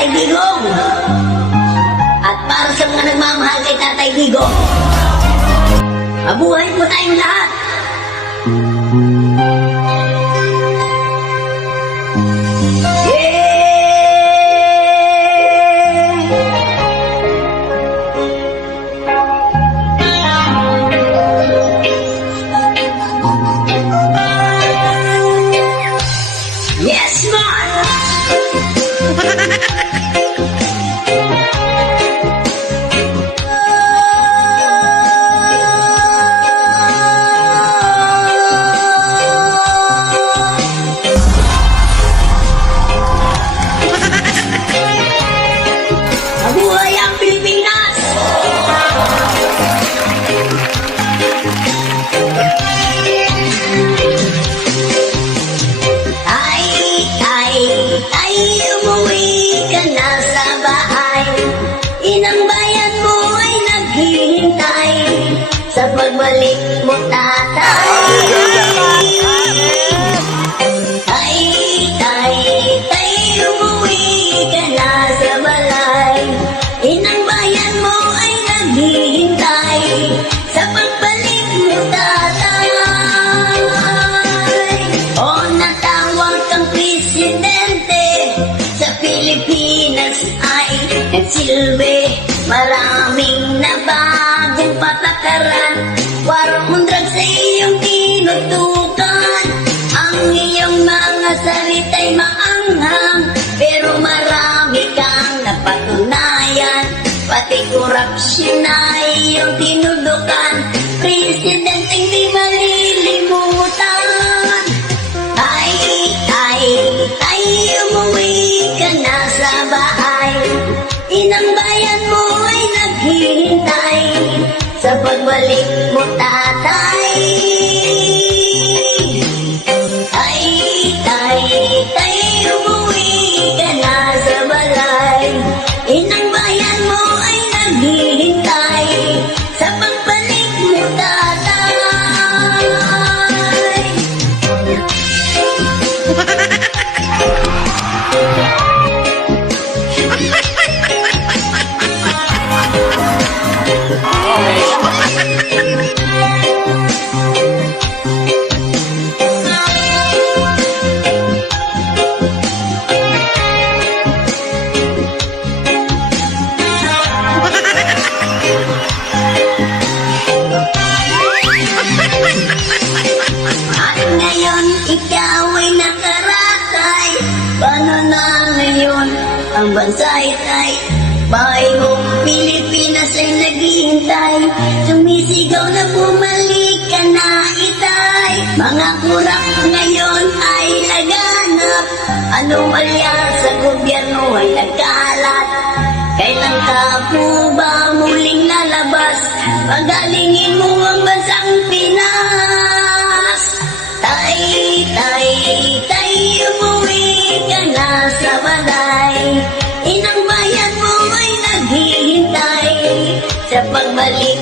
Tatay Digong. At para sa mga nagmamahal kay Tatay Digong, mabuhay po tayong lahat. Yes, man! Mabuhay ang Pilipinas! Ay, umuwi ka na sa bahay. Inang bayan mo ay naghihintay sa pagbalik mo, tatay. Tay, umuwi ka na sa balay. Inang bayan mo ay naghihintay sa pagbalik mo, tatay. O natawag kang presidente sa Pilipinas ay nagsilbi. Maraming nabagong patakaran. War on drugs sa iyong tinutukan. Ang iyong mga salita'y maanghang, pero marami kang napatunayan. Pati korupsyon ay iyong tinudukan. Presidenteng di malilimutan. Ay, umuwi ka na sa bahay. Inang bayan mo ay naghihintay sa pagbalik mo, tatay. Tay, umuwi ka na sa balay. Inang bayan mo ay naghihintay sa pagbalik mo, tatay. At ngayon ikaw ay nakaratay. Paano na ngayon ang bansa'y tay? Bahay mo Pilipinas ay naghihintay. Sumisigaw na bumalik ka na, itay. Mga kurap ngayon ay laganap. Anomalya sa gobyerno ay nagkalat. Kailan ka po ba muling lalabas? Pagalingin mo ang bansang Pinas. Tay, umuwi ka na sa balay. Inang bayan mo ay naghihintay sa pagbalik